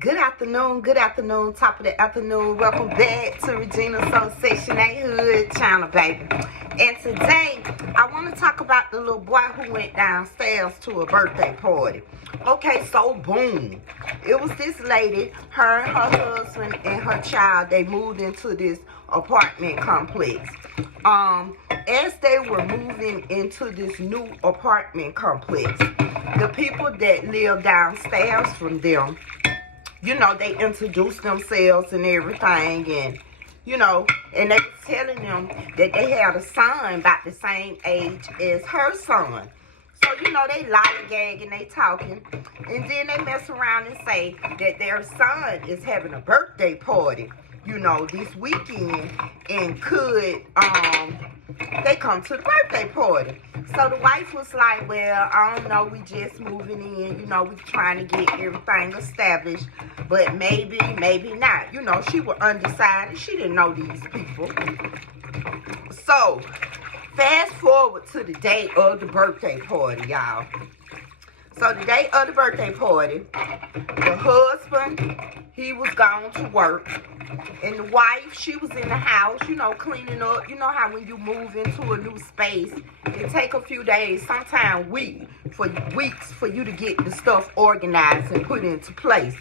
Good afternoon, top of the afternoon. Welcome back to Regina's Soul Section 8 Hood channel, baby. And today, I want to talk about the little boy who went downstairs to a birthday party. Okay, so boom. It was this lady, her husband, and her child. They moved into this apartment complex. As they were moving into this new apartment complex, the people that live downstairs from them, you know, they introduced themselves and everything, and, you know, and they was telling them that they had a son about the same age as her son. So, you know, they lollygagging, they talking, and then they mess around and say that their son is having a birthday party, you know, this weekend, and could, they come to the birthday party. So the wife was like, well, I don't know, we just moving in, you know, we trying to get everything established, but maybe not. You know, she was undecided. She didn't know these people. So, fast forward to the day of the birthday party, y'all. So the day of the birthday party, the husband, he was gone to work. And the wife, she was in the house, you know, cleaning up. You know how when you move into a new space, it take a few days, sometimes weeks for you to get the stuff organized and put into place.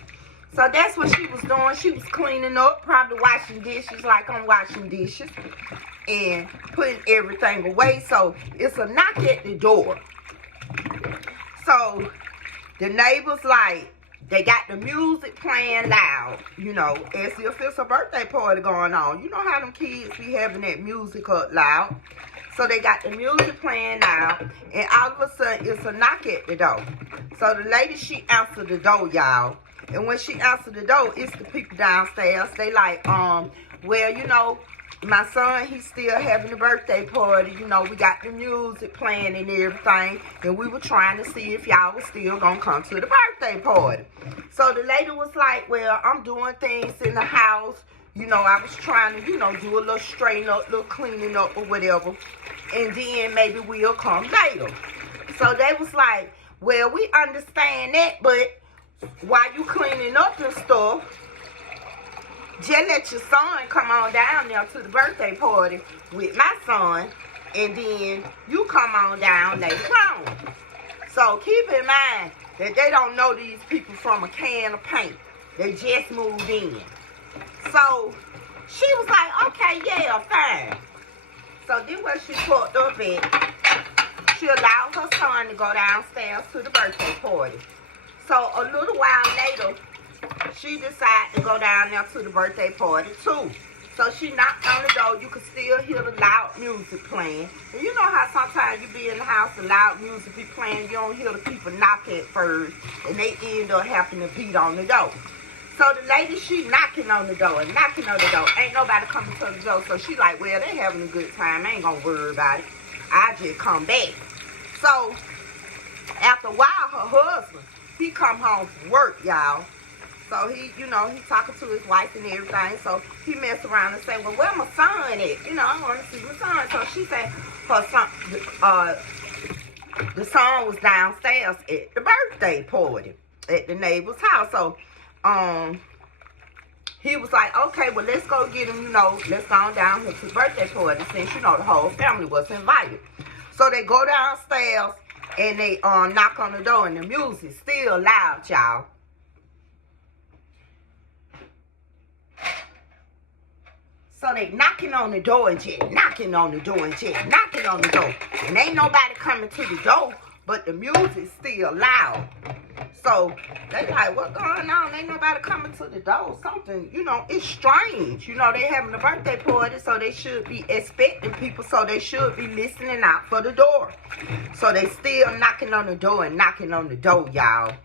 So that's what she was doing. She was cleaning up, probably washing dishes like I'm washing dishes, and putting everything away. So it's a knock at the door. So the neighbors, like, they got the music playing loud, you know, as if it's a birthday party going on. You know how them kids be having that music up loud. So they got the music playing loud, and all of a sudden, it's a knock at the door. So the lady, she answered the door, y'all. And when she answered the door, it's the people downstairs. They like, well, you know, my son, he's still having a birthday party. You know, we got the music playing and everything. And we were trying to see if y'all was still going to come to the birthday party. So the lady was like, well, I'm doing things in the house. You know, I was trying to, you know, do a little straighten up, little cleaning up or whatever. And then maybe we'll come later. So they was like, well, we understand that, but while you cleaning up and stuff, just let your son come on down there to the birthday party with my son, and then you come on down later on. So keep in mind that they don't know these people from a can of paint. They just moved in. So she was like, okay, yeah, fine. So then what she put up at, she allowed her son to go downstairs to the birthday party. So a little while later, she decided to go down there to the birthday party too. So she knocked on the door. You could still hear the loud music playing. And you know how sometimes you be in the house, the loud music be playing, you don't hear the people knock at first, and they end up having to beat on the door. So the lady, she knocking on the door and knocking on the door. Ain't nobody coming to the door. So she like, well, they having a good time. I ain't gonna worry about it. I just come back. So after a while, her husband, he come home from work, y'all. So he, you know, he talking to his wife and everything. So he messed around and said, well, where my son at? You know, I want to see my son. So she said her son, the son was downstairs at the birthday party at the neighbor's house. So he was like, okay, well, let's go get him, you know, let's go down here to the birthday party since, you know, the whole family was invited. So they go downstairs and they knock on the door, and the music's still loud, y'all. So they knocking on the door and just knocking on the door and just knocking on the door. And ain't nobody coming to the door, but the music's still loud. So they like, what's going on? Ain't nobody coming to the door. Something, you know, it's strange. You know, they having a birthday party, so they should be expecting people, so they should be listening out for the door. So they still knocking on the door and knocking on the door, y'all.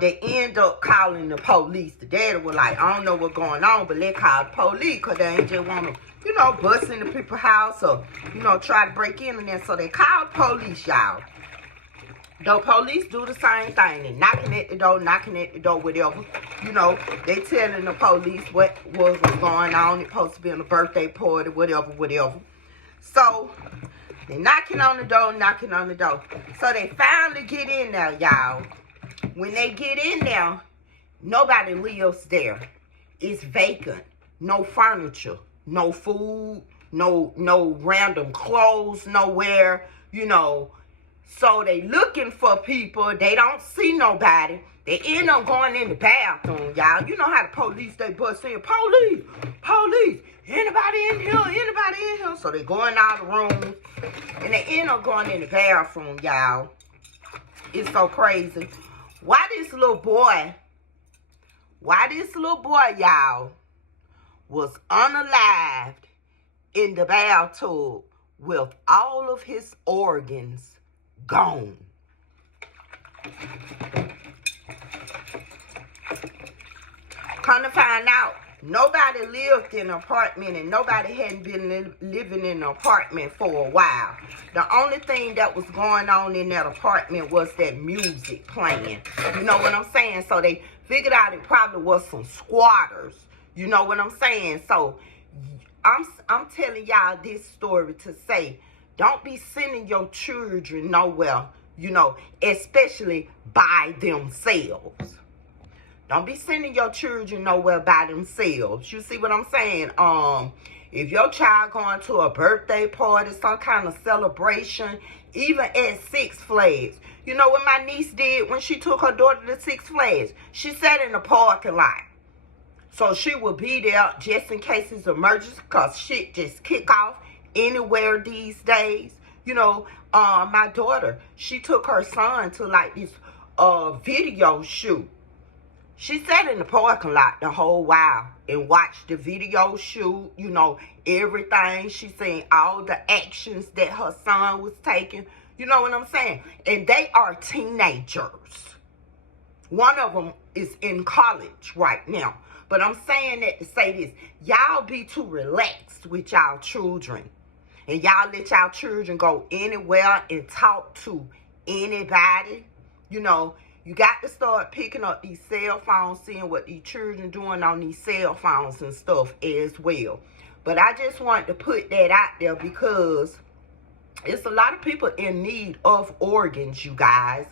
They end up calling the police. The daddy was like, I don't know what's going on, but they called the police because they ain't just want to, you know, bust in the people's house or, you know, try to break in there. So they called the police, y'all. The police do the same thing. They knocking at the door, whatever. You know, they telling the police what was going on. It's supposed to be on a birthday party, whatever. So they knocking on the door. So they finally get in there, y'all. When they get in there, Nobody lives there. It's vacant. No furniture, no food, no random clothes nowhere, you know. So they looking for people. They don't see nobody. They end up going in the bathroom, y'all. You know how the police, they bust in, police, police, anybody in here, anybody in here. So they go in all the rooms, and they end up going in the bathroom, y'all. It's so crazy. Why this little boy, y'all, was unalived in the bathtub with all of his organs gone. Come to find out, nobody lived in an apartment, and nobody hadn't been living in an apartment for a while. The only thing that was going on in that apartment was that music playing. You know what I'm saying? So they figured out it probably was some squatters. You know what I'm saying? So I'm telling y'all this story to say, don't be sending your children nowhere, you know, especially by themselves. Don't be sending your children nowhere by themselves. You see what I'm saying? If your child going to a birthday party, some kind of celebration, even at Six Flags. You know what my niece did when she took her daughter to Six Flags? She sat in the parking lot. So she will be there just in case it's emergency, because shit just kick off anywhere these days. You know, my daughter, she took her son to like this video shoot. She sat in the parking lot the whole while and watched the video shoot, you know, everything. She seen all the actions that her son was taking. You know what I'm saying? And they are teenagers. One of them is in college right now. But I'm saying that to say this. Y'all be too relaxed with y'all children. And y'all let y'all children go anywhere and talk to anybody. You know, you got to start picking up these cell phones, seeing what these children doing on these cell phones and stuff as well. But I just wanted to put that out there because it's a lot of people in need of organs, you guys.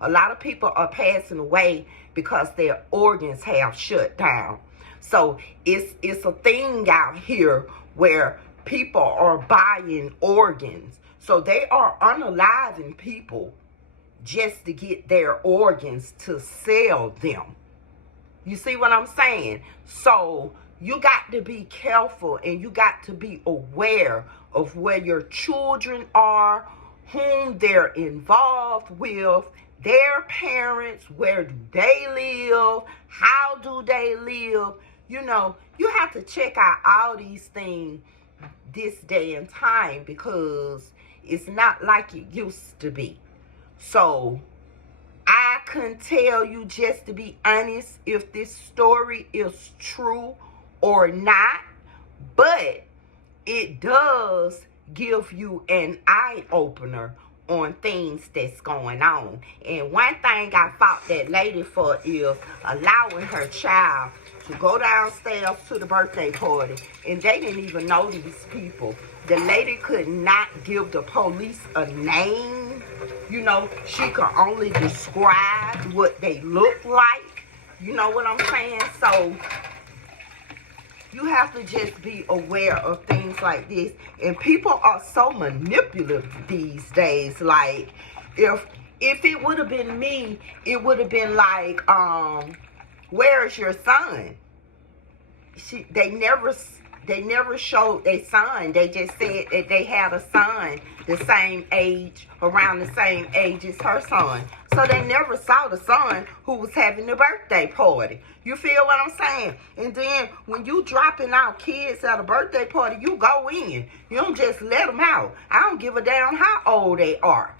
A lot of people are passing away because their organs have shut down. So it's a thing out here where people are buying organs. So they are unaliving people just to get their organs to sell them. You see what I'm saying? So you got to be careful, and you got to be aware of where your children are, whom they're involved with, their parents, where do they live, how do they live. You know, you have to check out all these things this day and time because it's not like it used to be. So I couldn't tell you, just to be honest, if this story is true or not, but it does give you an eye-opener on things that's going on. And one thing I fought that lady for is allowing her child to go downstairs to the birthday party, and they didn't even know these people. The lady could not give the police a name. You know, she could only describe what they look like. You know what I'm saying? So you have to just be aware of things like this. And people are so manipulative these days. Like, if it would have been me, it would have been like, where is your son? They never showed their son. They just said that they had a son the same age, around the same age as her son. So they never saw the son who was having the birthday party. You feel what I'm saying? And then when you dropping out kids at a birthday party, you go in. You don't just let them out. I don't give a damn how old they are,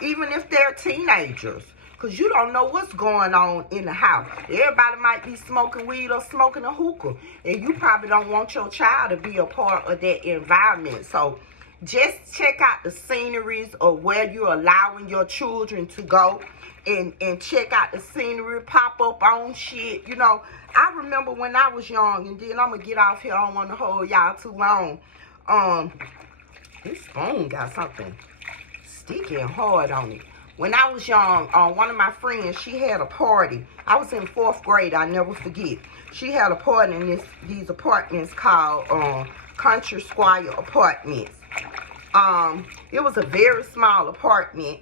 even if they're teenagers. Because you don't know what's going on in the house. Everybody might be smoking weed or smoking a hookah. And you probably don't want your child to be a part of that environment. So just check out the sceneries of where you're allowing your children to go. And check out the scenery, pop up on shit. You know, I remember when I was young, and then I'm going to get off here. I don't want to hold y'all too long. This spoon got something sticky and hard on it. When I was young, one of my friends, she had a party. I was in 4th grade, I never forget. She had a party in these apartments called Country Squire Apartments. It was a very small apartment.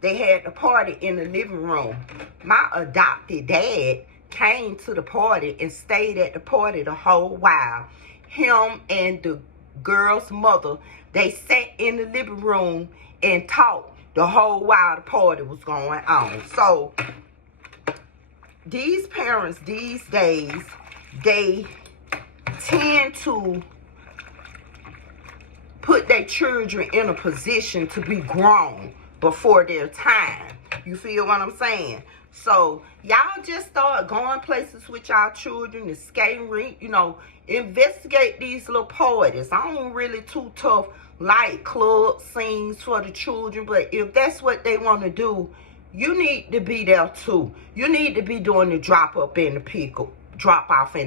They had the party in the living room. My adopted dad came to the party and stayed at the party the whole while. Him and the girl's mother, they sat in the living room and talked the whole while the party was going on. So these parents these days, they tend to put their children in a position to be grown before their time. You feel what I'm saying? So y'all just start going places with y'all children, the skating rink, you know, investigate these little parties. I don't really too tough like club scenes for the children, but if that's what they want to do, you need to be there too. You need to be doing the drop off and the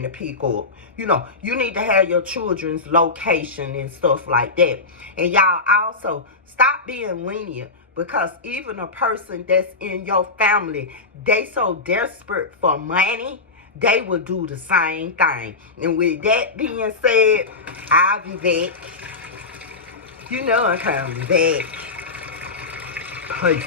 pick up. You know, you need to have your children's location and stuff like that. And y'all also stop being lenient, because even a person that's in your family, they so desperate for money, they will do the same thing. And with that being said, I'll be back. You know I'm coming back. Peace.